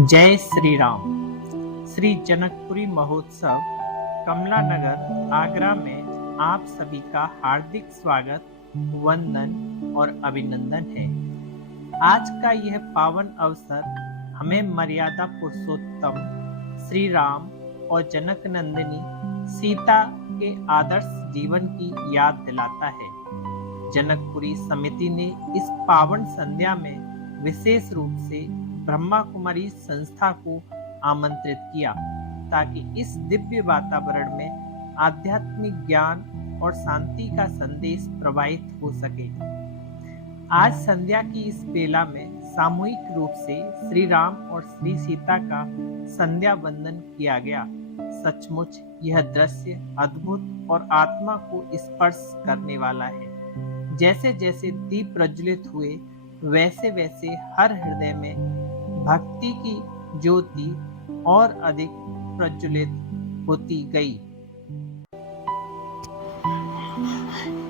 जय श्री राम। श्री जनकपुरी महोत्सव कमला नगर आगरा में आप सभी का हार्दिक स्वागत, वंदन और अभिनंदन है। आज का यह पावन अवसर हमें मर्यादा पुरुषोत्तम श्री राम और जनक नंदिनी सीता के आदर्श जीवन की याद दिलाता है। जनकपुरी समिति ने इस पावन संध्या में विशेष रूप से ब्रह्मा कुमारी संस्था को आमंत्रित किया ताकि इस दिव्य वातावरण में आध्यात्मिक ज्ञान और शांति का संदेश प्रवाहित हो सके। आज संध्या की इस बेला में सामूहिक रूप से श्री राम और श्री सीता का संध्या वंदन किया गया। सचमुच यह दृश्य अद्भुत और आत्मा को स्पर्श करने वाला है। जैसे जैसे दीप प्रज्वलित हुए वैसे वैसे हर हृदय में भक्ति की ज्योति और अधिक प्रज्वलित होती गई।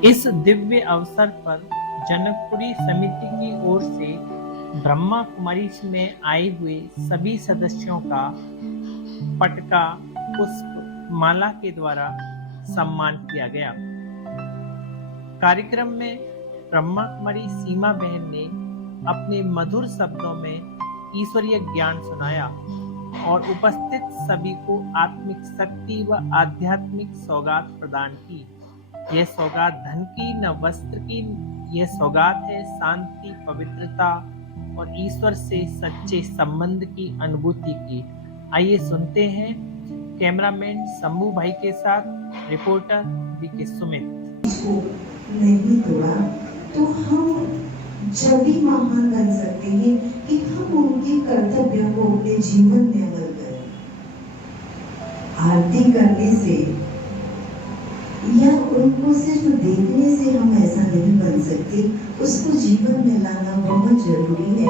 इस दिव्य अवसर पर जनकपुरी समिति की ओर से ब्रह्मा कुमारी में आए हुए सभी सदस्यों का पटका पुष्प माला के द्वारा सम्मान किया गया। कार्यक्रम में ब्रह्मा कुमारी सीमा बहन ने अपने मधुर शब्दों में ईश्वरीय ज्ञान सुनाया और उपस्थित सभी को आत्मिक शक्ति व आध्यात्मिक सौगात प्रदान की। यह सौगात धन की न वस्त्र की, यह सौगात है शांति, पवित्रता और ईश्वर से सच्चे संबंध की अनुभूति की। आइए सुनते हैं कैमरामैन शंभू भाई के साथ रिपोर्टर बीके सुमित। नहीं तोड़ा तो हम जब भी महान बन सकते हैं कि हम उनके कर्तव्यों को अपने जीवन में अमल करें। आरती करने से या उनको सिर्फ देखने से हम ऐसा नहीं बन सकते, उसको जीवन में लाना बहुत जरूरी है।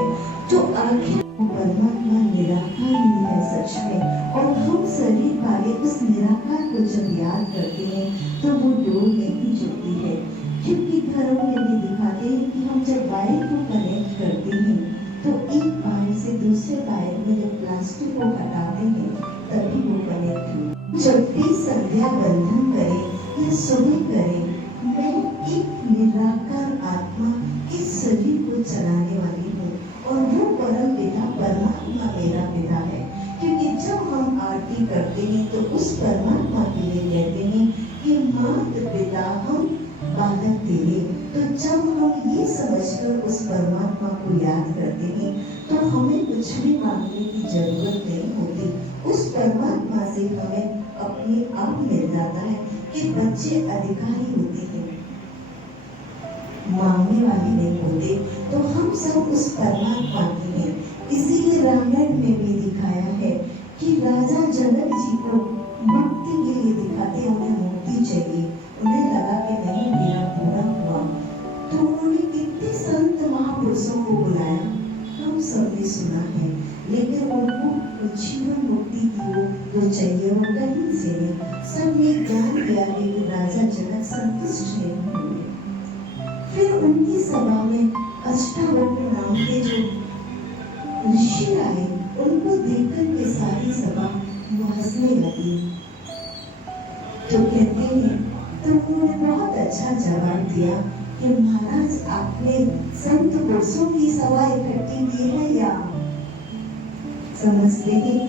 तो आखिर परमात्मा निराकार ही है सच में, और हम शरीर वाले उस निराकार को जब याद करते हैं तो वो डोर नहीं जुड़ती है। क्योंकि घरों में भी दिखाते हैं कि हम जब वायर को कनेक्ट करते हैं तो एक वायर से दूसरे वायर में जब प्लास्टिक को हटाते हैं तभी वो कनेक्ट हो। जब भी संध्या बंधन करें या सुबह करें, मैं एक निराकार आत्मा इस शरीर को चलाने वाली हूँ और वो परम पिता परमात्मा मेरा पिता है। क्योंकि जब हम आरती करते हैं तो उस परमात्मा के लिए कहते हैं कि माता पिता हम बालक तेरे। तो जब हम ये समझकर उस परमात्मा को याद करते हैं तो हमें कुछ भी मांगने की जरूरत नहीं होती। उस परमात्मा से हमें अपने आप मिल जाता है कि बच्चे अधिकारी होते हैं, मांगने वाले नहीं होते। तो हम सब उस परमात्मा के हैं। इसीलिए रामायण में भी दिखाया है कि राजा जनक जी को मुक्ति के लिए दिखाते, उन्हें मुक्ति चाहिए। उन्हें लगा कि नहीं मेरा पूरा हुआ, तो उन्होंने कितने संत महापुरुषों को बुलाया, हम सबने सुना है। लेकिन उनको जीवन मुक्ति की जो चाहिए वो कहीं से नहीं। सबने ज्ञान दिया लेकिन राजा जनक संतुष्ट नहीं हुए। फिर उनकी सभा में अष्टावक्र नाम के जो ऋषि आए, उनको देखकर के सारी सभा हंसने लगी। तो कहते हैं तो उन्होंने बहुत अच्छा जवाब दिया कि महाराज आपने संत पुरुषों की सभा इकट्ठी की है या समझते हैं,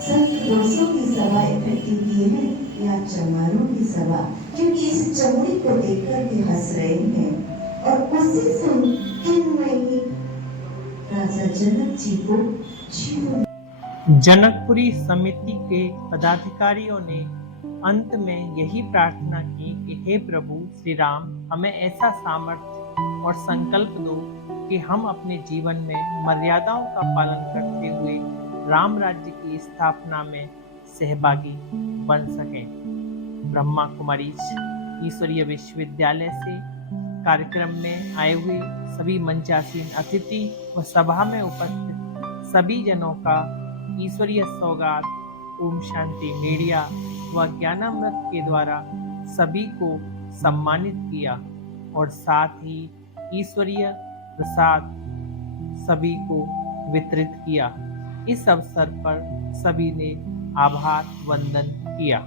संत पुरुषों की सभा इकट्ठी की है या चमारों की सभा? क्योंकि इस चमड़ी को देखकर के हंस रहे हैं। और उसी संकीर्ण में ही राजा जनक जी को जीवन। जनकपुरी समिति के पदाधिकारियों ने अंत में यही प्रार्थना की कि हे प्रभु श्री राम, हमें ऐसा सामर्थ्य और संकल्प दो कि हम अपने जीवन में मर्यादाओं का पालन करते हुए राम राज्य की स्थापना में सहभागी बन सकें। ब्रह्मा कुमारी ईश्वरीय विश्वविद्यालय से कार्यक्रम में आए हुए सभी मंचासीन अतिथि व सभा में उपस्थित सभी जनों का ईश्वरीय सौगात ओम शांति मीडिया व ज्ञानामृत के द्वारा सभी को सम्मानित किया और साथ ही ईश्वरीय प्रसाद सभी को वितरित किया। इस अवसर पर सभी ने आभार वंदन किया।